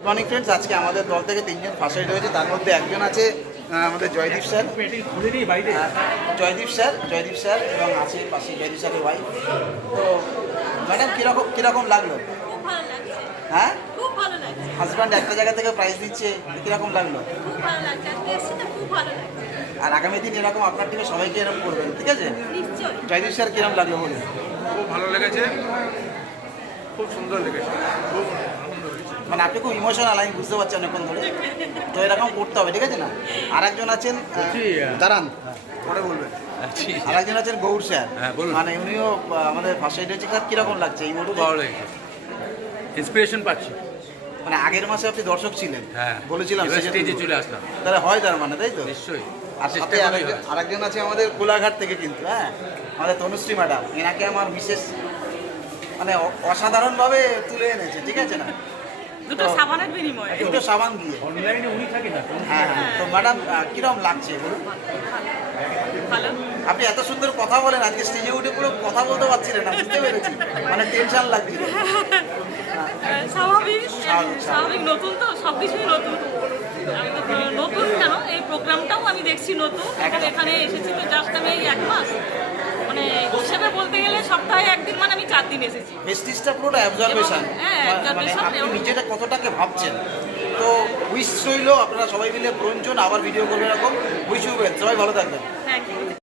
Good morning friends, আজকে আমাদের দল থেকে 3 জন ফার্স্ট এড হয়েছে। তার মধ্যে একজন আছে আমাদের জয়দীপ স্যার, জয়দীপ স্যার এবং আছে পাশে জয়দীপ স্যারের ওয়াইফ। তো ম্যাডাম কীরকম লাগলো? খুব ভালো লাগছে। হ্যাঁ, খুব ভালো লাগছে। হাজব্যান্ড একটা জায়গা থেকে প্রাইজ দিচ্ছে, কীরকম লাগলো? খুব ভালো লাগছে। আজকে এসে তো খুব ভালো লাগছে। আর আগামী দিন এরকম আপনার টিমে সবাইকে এরকম করবেন, ঠিক আছে? নিশ্চয়ই। জয়দীপ স্যার কীরকম লাগলো বলুন? খুব ভালো লেগেছে, খুব সুন্দর লেগেছে, খুব আনন্দ হয়েছে। মানে আপনি খুব ইমোশনাল, আমি বুঝতে পারছি অনেকক্ষণ ধরে। তো এরকম করতে হবে, ঠিক আছে না? আর একজন আছেন দাঁড়ান, পরে বলবেন। আর একজন আছেন গৌর স্যার, মানে উনিও আমাদের ফার্স্ট এড হয়েছে। তার কীরকম লাগছে এই মুহূর্তে? ভালো লেগেছে, ইন্সপিরেশন পাচ্ছি। মানে আগের মাসে আপনি দর্শক ছিলেন, হ্যাঁ, বলেছিলাম স্টেজে চলে আসলাম। তাহলে হয় তার মানে, তাই তো? নিশ্চয়ই। আর সাথে আরেকজন আছে আমাদের কোলাঘাট থেকে, কিন্তু হ্যাঁ, আমাদের তনুশ্রী ম্যাডাম। এনাকে আমার বিশেষ মানে অসাধারণভাবে তুলে এনেছে, ঠিক আছে না? দুটো সাবানের বিনিময়ে। দুটো সাবান দিয়ে। অনলাইনে উনি থাকে না। হ্যাঁ, তো ম্যাডাম কিরকম লাগছে বলুন? ভালো। আপনি এত সুন্দর কথা বলেন, আজকে স্টেজে উঠে পুরো কথা বলতে পারছিলেন না, বুঝতে পেরেছি। মানে টেনশন লাগছিল। স্বাভাবিক। নতুন তো, সব কিছুই নতুন। আমি তো নতুন কেন, এই প্রোগ্রামটাও আমি দেখছি নতুন। এখন এখানে এসেছি তো জাস্ট আমি এই 1 মাস, মানে হিসেবে বলতে গেলে সপ্তাহে একদিন, মানে আমি 4 দিন এসেছি। প্রেস্টিজটা পুরোটা অবজারভেশন, হ্যাঁ, মানে observation আপনি এবং- নিজেটা কতটাকে ভাবছেন। তো উইশ রইল আপনারা সবাই মিলে ব্রঞ্জন আবার ভিডিও করবে এরকম। উইশ ইউ ওয়েল, সবাই ভালো থাকবেন। Thank you.